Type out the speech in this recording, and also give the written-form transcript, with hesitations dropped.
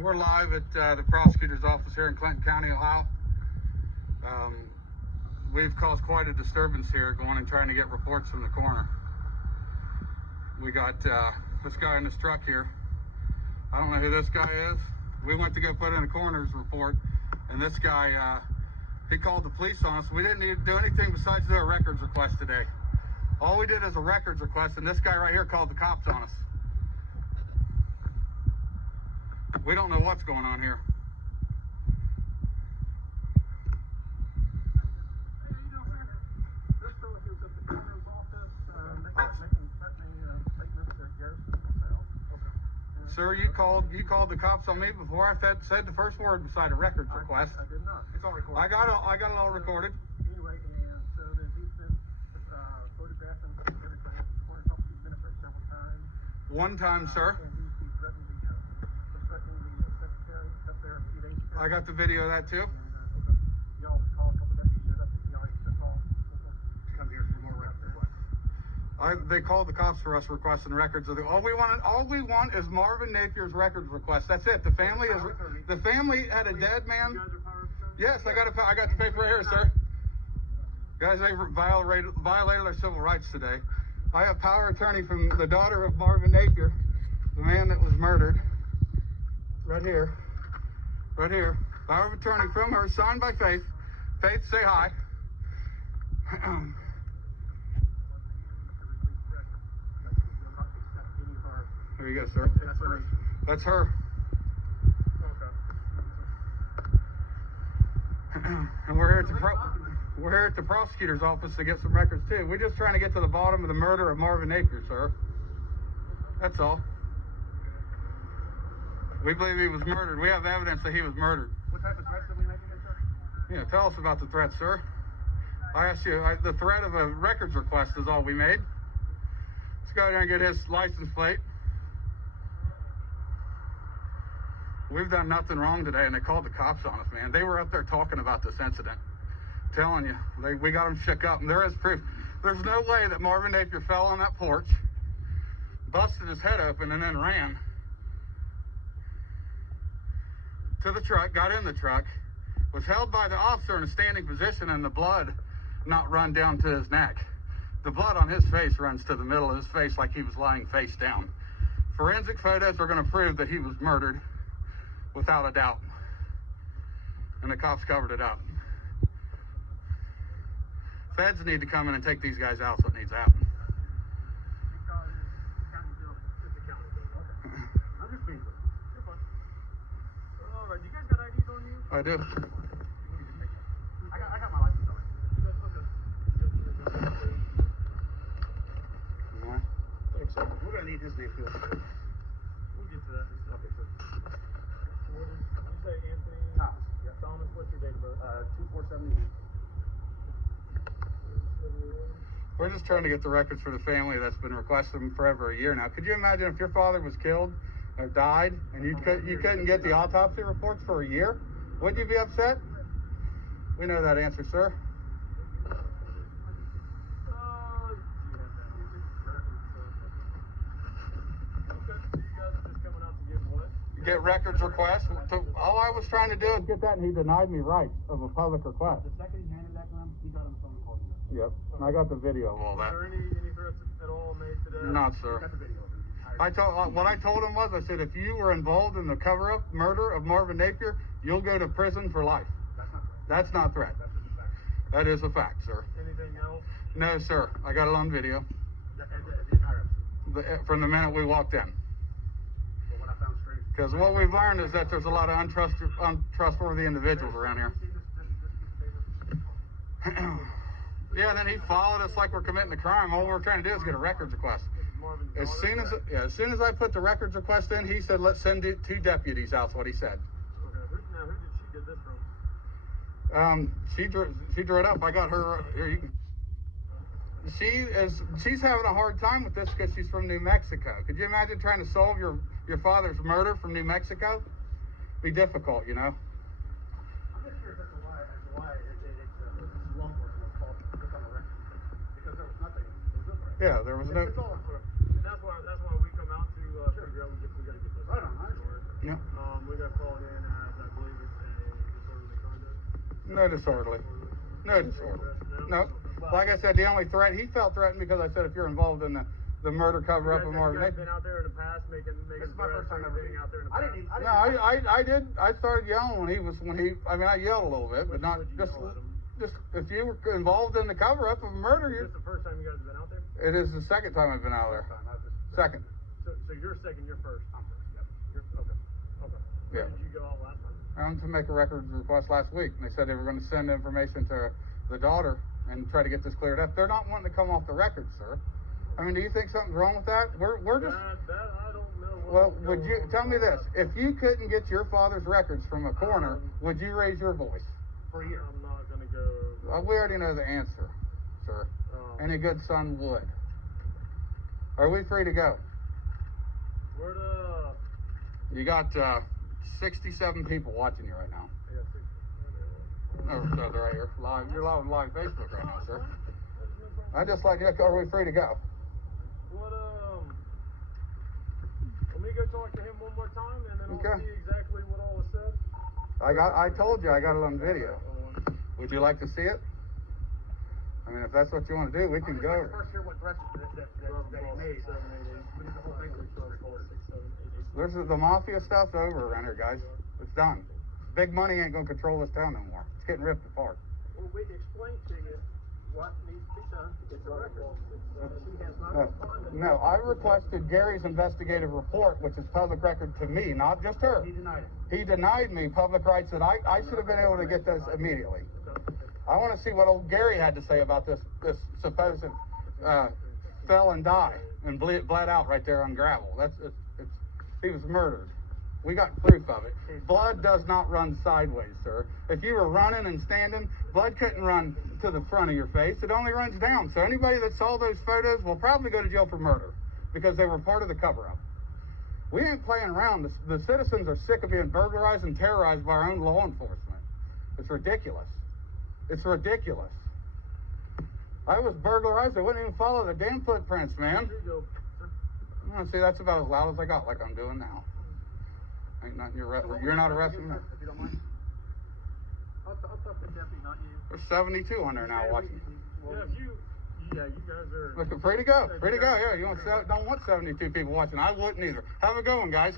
We're live at the prosecutor's office here in Clinton County, Ohio. We've caused quite a disturbance here going and trying to get reports from the coroner. We got this guy in this truck here. I don't know who this guy is. We went to go put in a coroner's report, and this guy, he called the police on us. We didn't need to do anything besides do a records request today. All we did is a records request, and this guy right here called the cops on us. We don't know what's going on here. Hey, how you doing, sir? This fellow here was at the coroner's office, making threatening statements at Garrison Hotel. Okay. Sir, you called the cops on me before I said the first word beside a records request. I did not. It's all recorded. I got it all recorded. Anyway, and so then he's been photographing everything. The coroner's office has been up there several times. One time, sir. And he threatened the secretary up there a few days ago. I got the video of that too. And, y'all called a couple deputies, showed up, y'all took off. Come here for more records. They called the cops for us requesting records of all we want is Marvin Napier's records request. That's it. The family had a dead man. You guys are power of attorney? Yes, I got the paper right here, sir. Guys, they violated our civil rights today. I have power of attorney from the daughter of Marvin Napier, the man that was murdered. Right here. Right here. Power of attorney from her, signed by Faith. Faith, say hi. There you go, sir. That's her. And we're here at the prosecutor's office to get some records too. We're just trying to get to the bottom of the murder of Marvin Napier, sir. That's all. We believe he was murdered. We have evidence that he was murdered. What type of threats did we make against her? Yeah, tell us about the threat, sir. I asked you, the threat of a records request is all we made. Let's go there and get his license plate. We've done nothing wrong today, and they called the cops on us, man. They were up there talking about this incident. I'm telling you, we got them shook up, and there is proof. There's no way that Marvin Napier fell on that porch, busted his head open, and then ran to the truck, got in the truck, was held by the officer in a standing position, and the blood not run down to his neck. The blood on his face runs to the middle of his face like he was lying face down. Forensic photos are going to prove that he was murdered without a doubt. And the cops covered it up. Feds need to come in and take these guys out, so it needs to happen. Alright, you guys got IDs on you? I do. I got my license on. Yeah. Thanks, sir. We're gonna need his name too. We'll get to that. Okay, sir. What did you say, Anthony? Thomas. Yeah. Thomas, what's your date of birth? 2471. We're just trying to get the records for the family that's been requesting for over a year now. Could you imagine if your father was killed or died and you couldn't get the autopsy reports for a year? Wouldn't you be upset? We know that answer, sir. Get records requests. All I was trying to do is get that, and he denied me rights of a public request. The second he handed that to him, he got on the phone and called him. Yep, and I got the video of all that. Are there any threats at all made today? Not, sir. Got the video. What I told him was, I said, if you were involved in the cover-up murder of Marvin Napier, you'll go to prison for life. That's not threat. That's not threat. That's just a fact. That is a fact, sir. Anything else? No, sir. I got it on video. The From the minute we walked in. Well, what I found strange. Because what we've learned is that there's a lot of untrustworthy individuals around here. Yeah, then he followed us like we're committing a crime. All we're trying to do is get a records request. As soon as I put the records request in, he said, let's send 2 deputies out. That's what he said. Okay. Now, who did she get this from? She drew it up. I got her here. You can. She's having a hard time with this because she's from New Mexico. Could you imagine trying to solve your father's murder from New Mexico? Be difficult, you know. I'm just curious as to why it's law enforcement was called to put on a record, because there was nothing. Yeah, there was no. It's all and that's why we come out to figure out we got to get this. Right on. Yeah. We got No disorderly. No disorderly. No. Like I said, the only threat, he felt threatened because I said if you're involved in the murder cover-up of Marvin Napier. Been out there in the past making This is my first time ever being out there in the I past. didn't even. No, I did. I started yelling I yelled a little bit, but not just if you were involved in the cover-up of a murder. Is this the first time you guys have been out there? It is the second time I've been out there. Second. So you're second, you're first. I'm first. Yep. Okay. Where did you go out last time? I went to make a records request last week, and they said they were going to send information to the daughter and try to get this cleared up. They're not wanting to come off the record, sir. I mean, do you think something's wrong with that? We're just. That I don't know. Well, would you tell me this? If you couldn't get your father's records from a coroner, would you raise your voice? For a year. I'm not gonna go. We already know the answer, sir. Any good son would. Are we free to go? Where the? You got 67 people watching you right now. I got 60. No, they're right here. Live. You're live on live Facebook right now, sir. I just like, are we free to go? What, let me go talk to him one more time, and then I'll see exactly what all was said. I told you I got it on video. Would you like to see it? I mean, if that's what you want to do, we can go. First hear what threats that he made. There's the mafia stuff's over around here, guys. It's done. Big money ain't gonna control this town no more. It's getting ripped apart. Well, we explained to you what needs to be done to get the record. He has not responded. No, I requested Gary's investigative report, which is public record to me, not just her. He denied it. He denied me public rights that I should have been able to get this immediately. I want to see what old Gary had to say about this supposed fell and died and bled out right there on gravel. He was murdered. We got proof of it. Blood does not run sideways, sir. If you were running and standing, blood couldn't run to the front of your face. It only runs down. So anybody that saw those photos will probably go to jail for murder because they were part of the cover-up. We ain't playing around. The citizens are sick of being burglarized and terrorized by our own law enforcement. It's ridiculous. It's ridiculous. I was burglarized. I wouldn't even follow the damn footprints, man. See, that's about as loud as I got, like I'm doing now. Ain't nothing you're not arresting me. If you don't mind. I'll talk to the deputy, not you. There's 72 on there now watching. Yeah, you guys are. Look, free to go. Free to go. Yeah, you don't want 72 people watching. I wouldn't either. Have a good one, guys.